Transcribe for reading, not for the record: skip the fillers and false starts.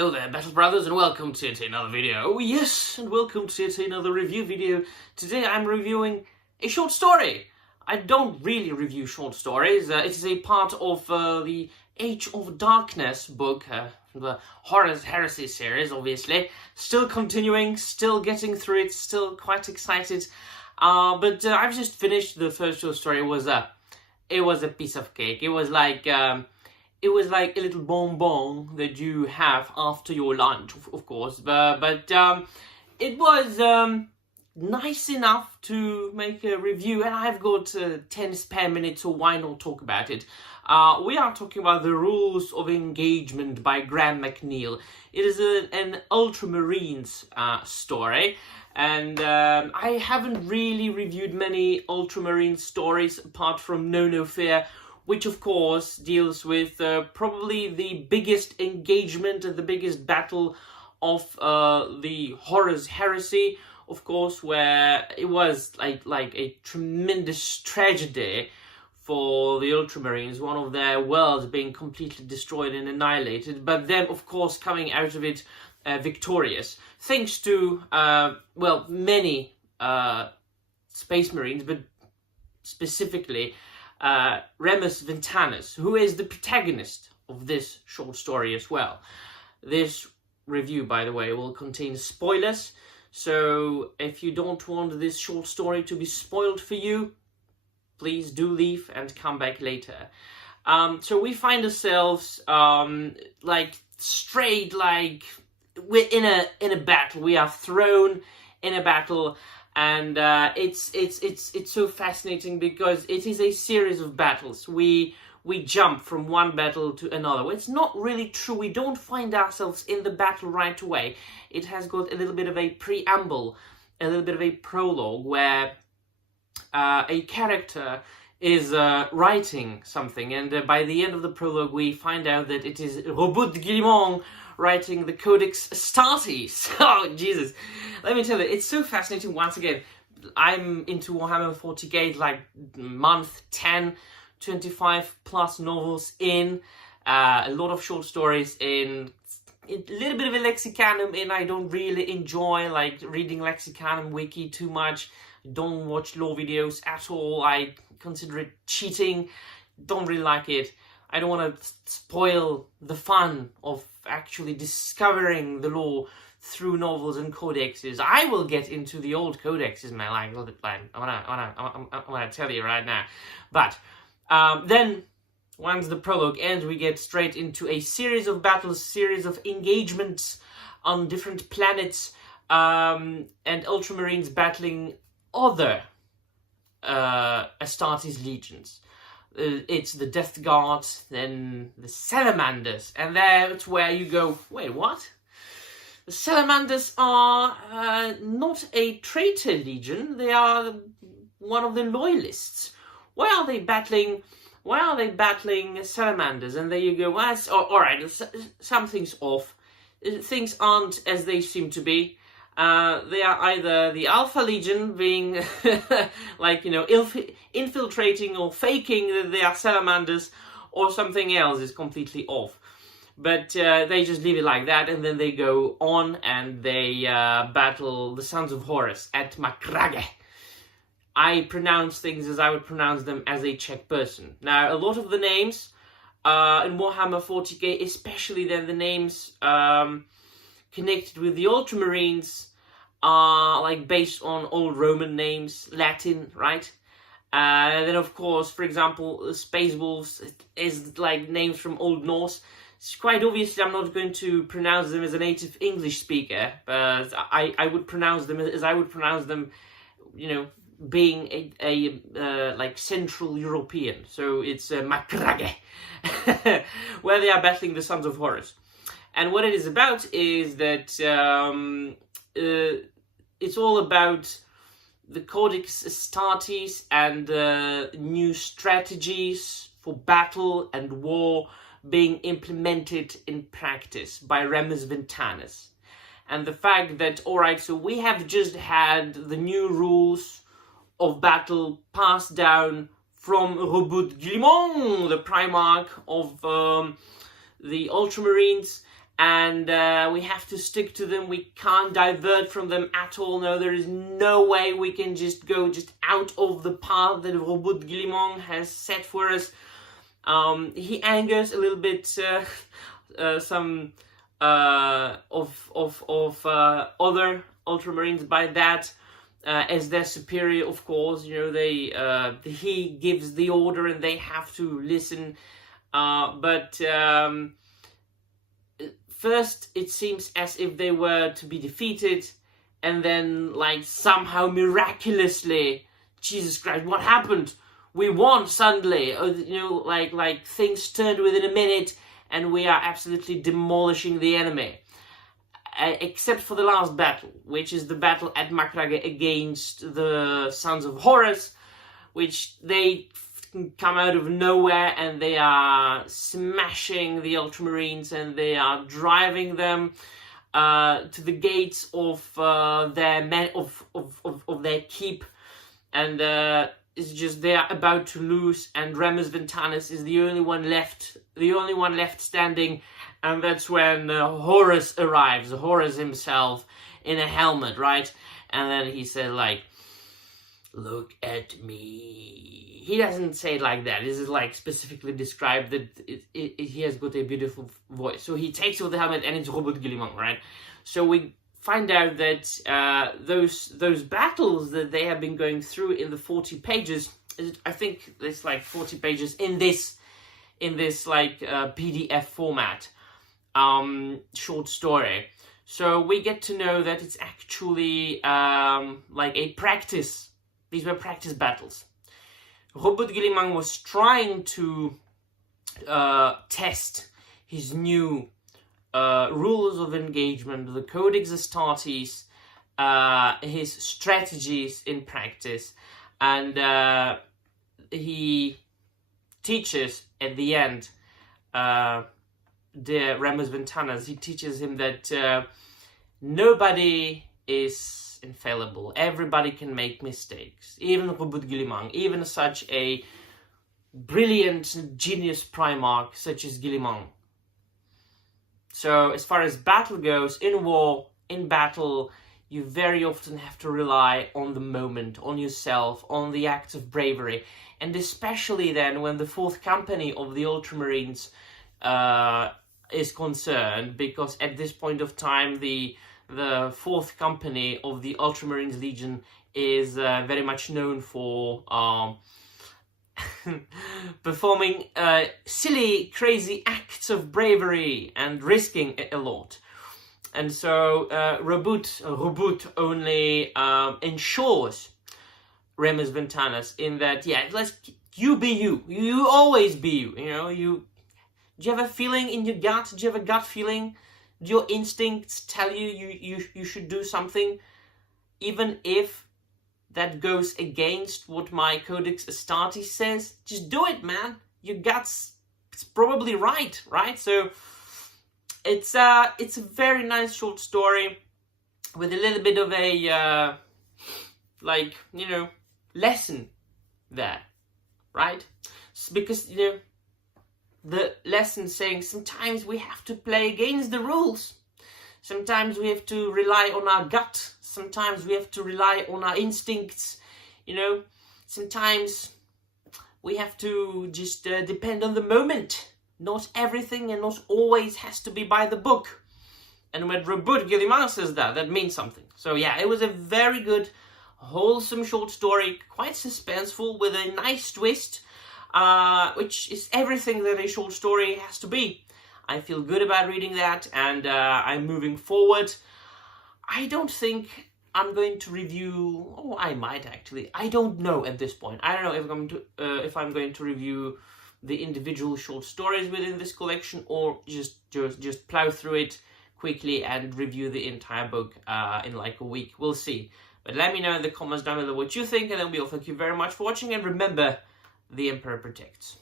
Hello there, Battle Brothers, and welcome to yet another video. Oh yes, and welcome to yet another review video. Today I'm reviewing a short story. I don't really review short stories. It is a part of the Age of Darkness book, the Horus Heresy series, obviously. Still continuing, still getting through it, still quite excited. But I've just finished the first short story. It was a piece of cake. It was like a little bonbon that you have after your lunch, of course. But it was nice enough to make a review, and I've got 10 spare minutes, so why not talk about it? We are talking about The Rules of Engagement by Graham McNeill. It is an Ultramarines story, and I haven't really reviewed many Ultramarine stories apart from No Fear, which of course deals with probably the biggest engagement and the biggest battle of the Horus Heresy, of course, where it was like a tremendous tragedy for the Ultramarines, one of their worlds being completely destroyed and annihilated, but then of course coming out of it victorious, thanks to many Space Marines, but specifically Remus Ventanus, who is the protagonist of this short story as well. This review, by the way, will contain spoilers, so if you don't want this short story to be spoiled for you, please do leave and come back later. So we find ourselves we're in a battle. We are thrown in a battle. And it's so fascinating because it is a series of battles. We jump from one battle to another. Well, it's not really true. We don't find ourselves in the battle right away. It has got a little bit of a preamble, a little bit of a prologue where a character is writing something, and by the end of the prologue we find out that it is Robert Guillemont writing the Codex Astartes. Oh, Jesus. Let me tell you, it's so fascinating. Once again, I'm into Warhammer 40k, like month 10, 25 plus novels in, a lot of short stories in, a little bit of a lexicanum in. I don't really enjoy like reading lexicanum wiki too much. Don't watch lore videos at all. I consider it cheating. Don't really like it. I don't want to spoil the fun of actually discovering the lore through novels and codexes. I will get into the old codexes, man. I want to tell you right now. But then, once the prologue ends, we get straight into a series of battles, series of engagements on different planets, and Ultramarines battling other Astartes legions. It's the Death Guard, then the Salamanders, and that's where you go, wait, what? The Salamanders are not a traitor legion, they are one of the loyalists. Why are they battling Salamanders? And there you go, well, alright, something's off. Things aren't as they seem to be. They are either the Alpha Legion being infiltrating or faking that they are Salamanders, or something else is completely off. But they just leave it like that, and then they go on and they battle the Sons of Horus at Macragge. I pronounce things as I would pronounce them as a Czech person. Now, a lot of the names in Warhammer 40k, especially then the names connected with the Ultramarines, are like based on old Roman names, Latin, right? And then of course, for example, Space Wolves is like names from Old Norse. It's quite obviously I'm not going to pronounce them as a native English speaker, but I would pronounce them as I would pronounce them, being a like Central European. So it's Macragge, where they are battling the Sons of Horus. And what it is about is that it's all about the Codex Astartes and new strategies for battle and war being implemented in practice by Remus Ventanus. And the fact that, alright, so we have just had the new rules of battle passed down from Robert Guillemont, the Primarch of the Ultramarines, and we have to stick to them. We can't divert from them at all. No, there is no way we can just go out of the path that Robert Guillemot has set for us. He angers a little bit some of other Ultramarines by that, as their superior, of course. You know, he gives the order and they have to listen. But first, it seems as if they were to be defeated, and then, like, somehow miraculously, Jesus Christ, what happened? We won suddenly. You know, like things turned within a minute, and we are absolutely demolishing the enemy. Except for the last battle, which is the battle at Macragge against the Sons of Horus, which they come out of nowhere and they are smashing the Ultramarines and they are driving them to the gates of their keep, and it's just they are about to lose, and Remus Ventanas is the only one left standing. And that's when Horus arrives, Horus himself, in a helmet, right? And then he said, like, look at me. He doesn't say it like that. This is, like, specifically described that he has got a beautiful voice. So he takes off the helmet, and it's Robert Guillemot, right? So we find out that those battles that they have been going through in the 40 pages, I think it's like 40 pages in this like PDF format. Short story. So we get to know that it's actually like a practice. These were practice battles. Robert Guillemot was trying to test his new rules of engagement, the Codex Astartes, his strategies in practice, and he teaches at the end the Remus Ventanas. He teaches him that nobody is infallible. Everybody can make mistakes. Even Robert Guillemot, even such a brilliant genius Primarch such as Guillemot. So as far as battle goes, in war, in battle, you very often have to rely on the moment, on yourself, on the acts of bravery. And especially then when the 4th Company of the Ultramarines is concerned, because at this point of time the 4th Company of the Ultramarines Legion is very much known for performing silly, crazy acts of bravery and risking a lot. And so Robut only ensures Remus Ventanas in that, yeah, you be you. You always be you. You know, do you have a feeling in your gut? Do you have a gut feeling? Do your instincts tell you should do something? Even if that goes against what my Codex Astartes says, just do it, man. Your gut's probably right? So it's a very nice short story with a little bit of a like, you know, lesson there, right? Because, you know, the lesson saying sometimes we have to play against the rules. Sometimes we have to rely on our gut. Sometimes we have to rely on our instincts. You know, sometimes we have to just depend on the moment. Not everything and not always has to be by the book. And when Robert Guillemot says that means something. So yeah, it was a very good, wholesome short story, quite suspenseful, with a nice twist, which is everything that a short story has to be. I feel good about reading that, and I'm moving forward. I don't think I'm going to review... Oh, I might actually. I don't know at this point. I don't know if I'm going to review the individual short stories within this collection, or just plow through it quickly and review the entire book in like a week. We'll see. But let me know in the comments down below what you think, and then we'll thank you very much for watching, and remember, the Emperor protects.